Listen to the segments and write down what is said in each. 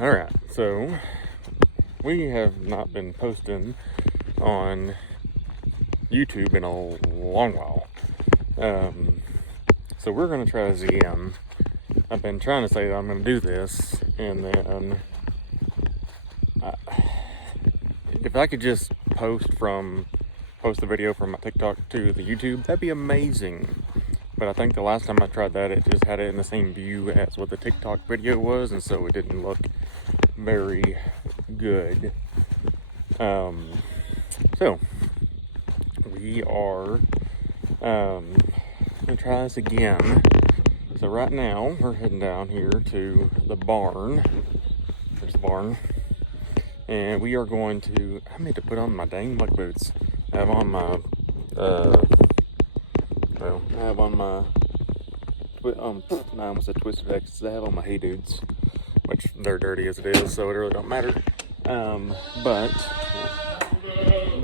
Alright, so we have not been posting on YouTube in a long while. So we're going to try this again. I've been trying to say that I'm going to do this, and then if I could just post the video from my TikTok to the YouTube, that'd be amazing. But I think the last time I tried that, it just had it in the same view as what the TikTok video was, and so it didn't look very good. So we are gonna try this again. So right now we're heading down here to the barn. There's the barn, and we are going to. I need to put on my dang muck boots. I have on my I almost said Twisted X's. I have on my Hey Dudes, which they're dirty as it is, so it really don't matter. But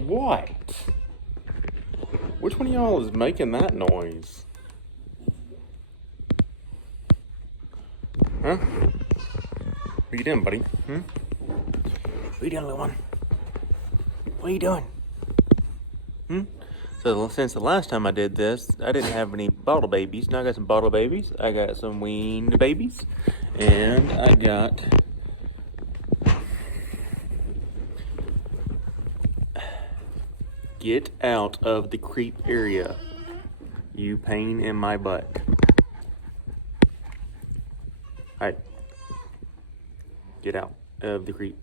what? Which one of y'all is making that noise? Huh? What are you doing, buddy? What are you doing, little one? What are you doing? So since the last time I did this, I didn't have any bottle babies. Now I got some bottle babies. I got some weaned babies. And I got get out of the creep area, you pain in my butt. Alright. Get out of the creep.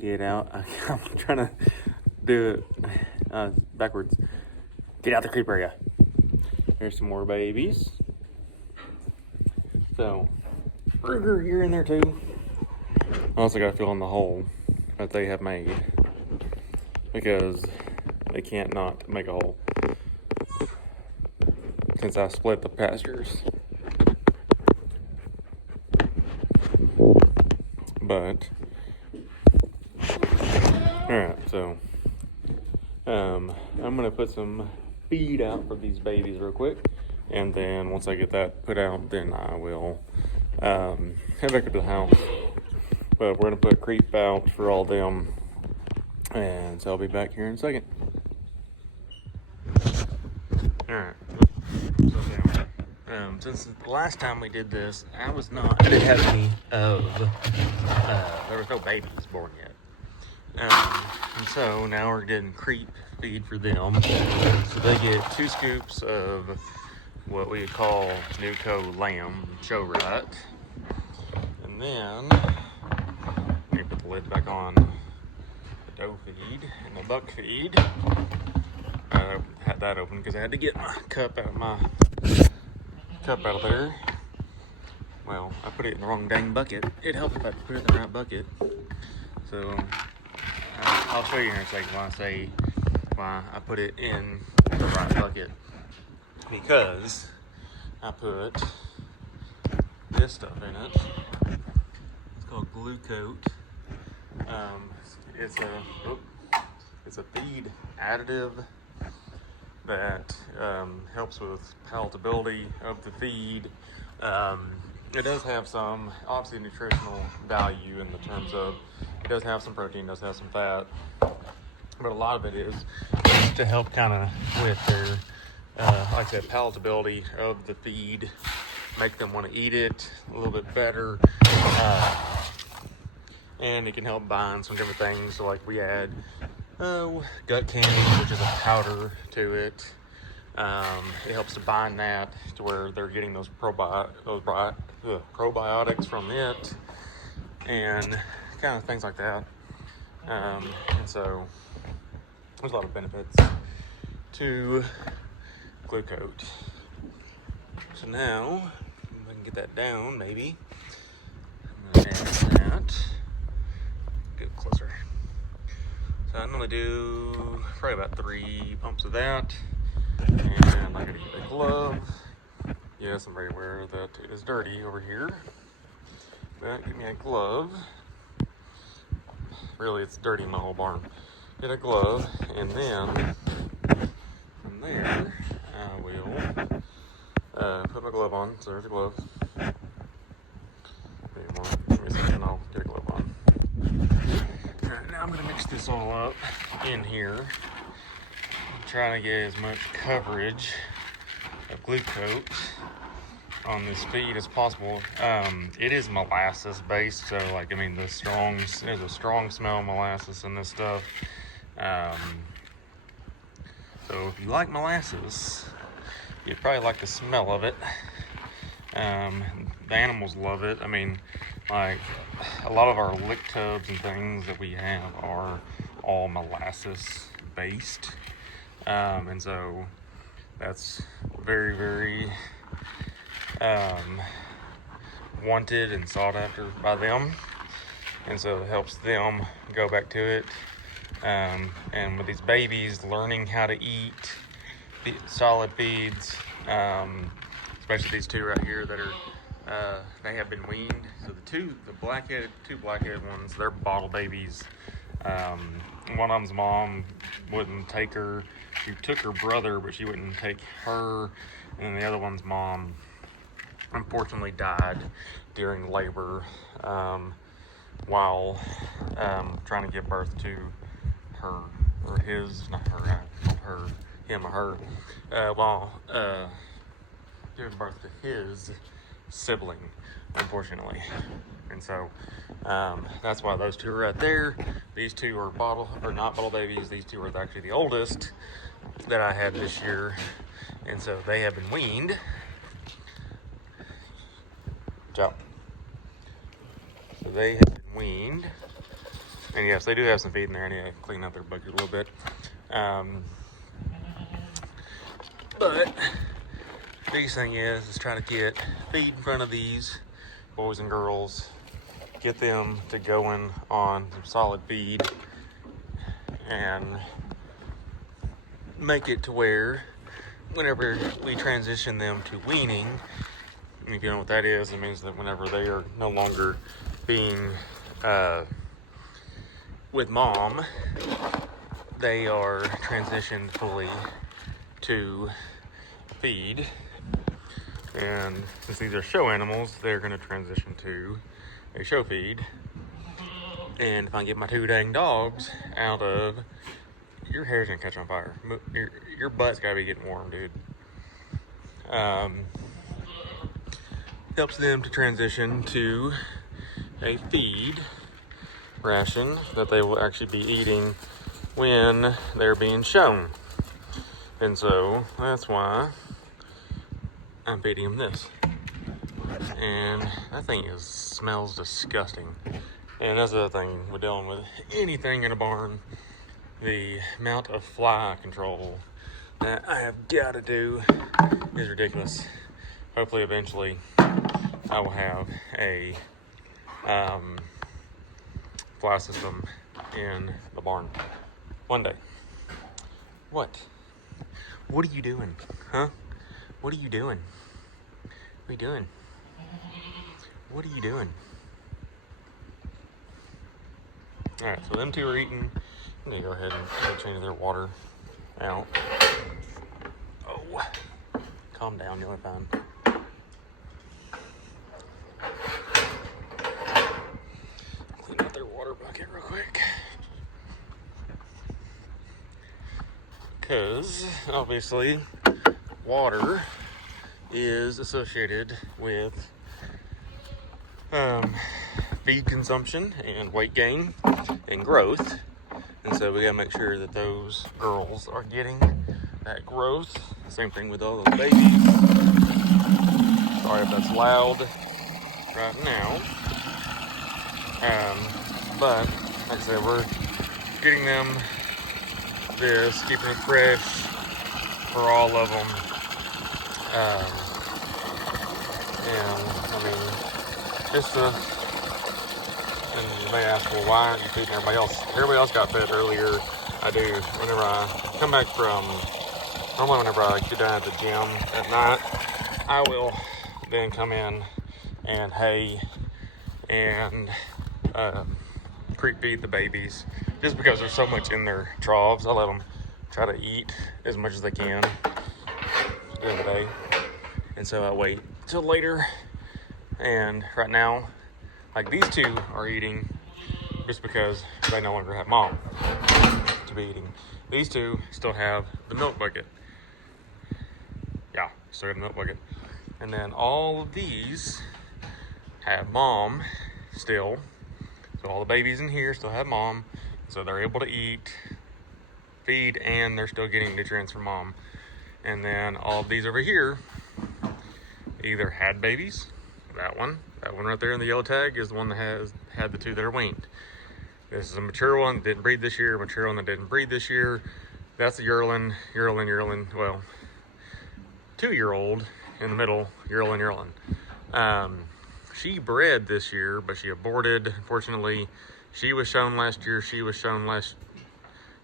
Get out. I'm trying to do it backwards. Get out the creep area. There's some more babies. So, Burger, you're in there too. I also got to fill in the hole that they have made, because they can't not make a hole since I split the pastures. But alright, so I'm gonna put some feed out for these babies real quick, and then once I get that put out, then I will head back up to the house. But we're gonna put creep out for all them, and so I'll be back here in a second. Alright, since the last time we did this, I didn't have any there was no babies born yet. And so now we're getting creep feed for them. So they get 2 scoops of what we would call Nuco lamb show right. And then let me put the lid back on the doe feed and the buck feed. I had that open because I had to get my cup out of there. Well, I put it in the wrong dang bucket. It helped if I put it in the right bucket. So I'll show you here in a second why I put it in the right bucket. Because I put this stuff in it. It's called Glue Coat. It's a feed additive that helps with palatability of the feed. It does have some, obviously, nutritional value in the terms of, it does have some protein, does have some fat, but a lot of it is to help kind of with their, like I said, palatability of the feed, make them want to eat it a little bit better, and it can help bind some different things. So like we add gut candy, which is a powder to it. It helps to bind that to where they're getting those probiotics from it, and kind of things like that. And so there's a lot of benefits to Glue Coat. So now, if I can get that down, maybe I'm gonna add that. Get closer. So I normally do probably about 3 pumps of that. And I gotta get a glove. Yes, I'm very aware that it is dirty over here. But give me a glove. Really, it's dirty in my whole barn. Get a glove, and then from there, I will put my glove on. So there's a glove. Give me a second, all up in here. I'm trying to get as much coverage of glue coat on this feed as possible. It is molasses based, so like, I mean, there's a strong smell of molasses in this stuff. So if you like molasses, you'd probably like the smell of it. The animals love it. I mean, like, a lot of our lick tubs and things that we have are all molasses based. And so that's very, very wanted and sought after by them. And so it helps them go back to it. And with these babies learning how to eat solid feeds, especially these two right here that are, they have been weaned. So the two black-headed ones, they're bottle babies. One of them's mom wouldn't take her. She took her brother, but she wouldn't take her. And then the other one's mom unfortunately died during labor while trying to give birth to her, or his, not her, not her, him or her, while giving birth to his sibling, unfortunately. And so that's why those two are right there. These two are not bottle babies. These two are actually the oldest that I had this year. And so they have been weaned. Ciao. So they have been weaned. And yes, they do have some feed in there. I need to clean out their bucket a little bit. But the biggest thing is try to get feed in front of these boys and girls, get them to going on some solid feed, and make it to where whenever we transition them to weaning, and if you know what that is, it means that whenever they are no longer being with mom, they are transitioned fully to feed. And since these are show animals, they're going to transition to a show feed. And if I get my two dang dogs out of, your hair's going to catch on fire. Your butt's got to be getting warm, dude. Helps them to transition to a feed ration that they will actually be eating when they're being shown. And so that's why I'm feeding them this. And that thing smells disgusting. And that's the other thing we're dealing with. Anything in a barn, the amount of fly control that I have got to do is ridiculous. Hopefully eventually I will have a fly system in the barn one day. What are you doing? Huh? What are you doing? What are you doing? What are you doing? Alright, so them two are eating. I'm gonna go ahead and change their water out. Oh, calm down, you'll be fine. Clean out their water bucket real quick. Because obviously water is associated with feed consumption and weight gain and growth, and so we gotta make sure that those girls are getting that growth. Same thing with all those babies. Sorry if that's loud right now, but like I said, we're getting them this, keeping it fresh for all of them. And I mean, just and you may ask, well, why aren't you feeding everybody else? Everybody else got fed earlier. I do. Whenever I come back normally whenever I get down at the gym at night, I will then come in and hay and creep feed the babies. Just because there's so much in their troughs, I let them try to eat as much as they can during the day. And so I wait till later. And right now, like, these two are eating just because they no longer have mom. to be eating. These two still have the milk bucket. Yeah, still have the milk bucket. And then all of these have mom still. So all the babies in here still have mom. So they're able to eat, feed, and they're still getting nutrients from mom. And then all of these over here either had babies. That one right there in the yellow tag is the one that has had the two that are weaned. This is a mature one that didn't breed this year, mature one that didn't breed this year. That's a yearling, well, 2-year-old in the middle, yearling. She bred this year, but she aborted, unfortunately. She was shown last year,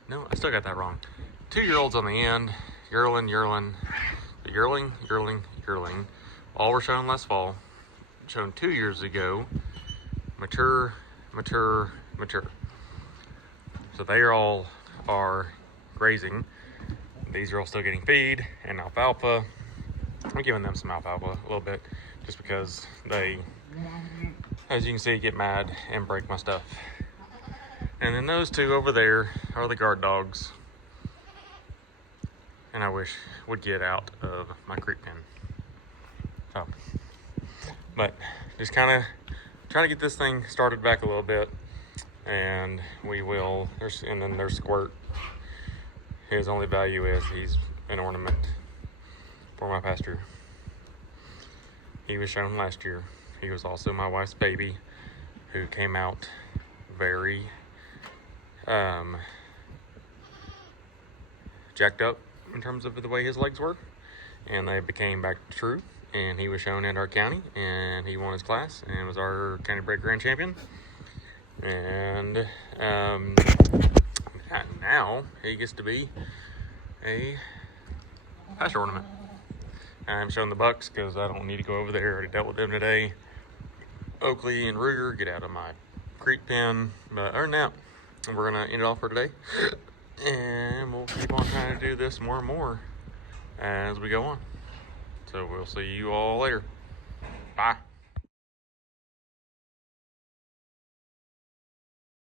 no, I still got that wrong. 2-year-olds on the end, yearling, yearling. All were shown last fall, shown 2 years ago, mature. So they all are grazing. These are all still getting feed and alfalfa. I'm giving them some alfalfa a little bit, just because they, as you can see, get mad and break my stuff. And then those two over there are the guard dogs. And I wish would get out of my creek pen. So, but just kind of trying to get this thing started back a little bit. And we will, and then there's Squirt. His only value is he's an ornament for my pasture. He was shown last year. He was also my wife's baby, who came out very jacked up in terms of the way his legs were, and they became back to true. And he was shown at our county, and he won his class and was our county bred grand champion. And now he gets to be a pasture ornament. I'm showing the bucks because I don't need to go over there. I already dealt with them today. Oakley and Ruger, get out of my creek pen. But other than that, we're gonna end it off for today, and we'll keep on trying to do this more and more as we go on. So we'll see you all later. Bye.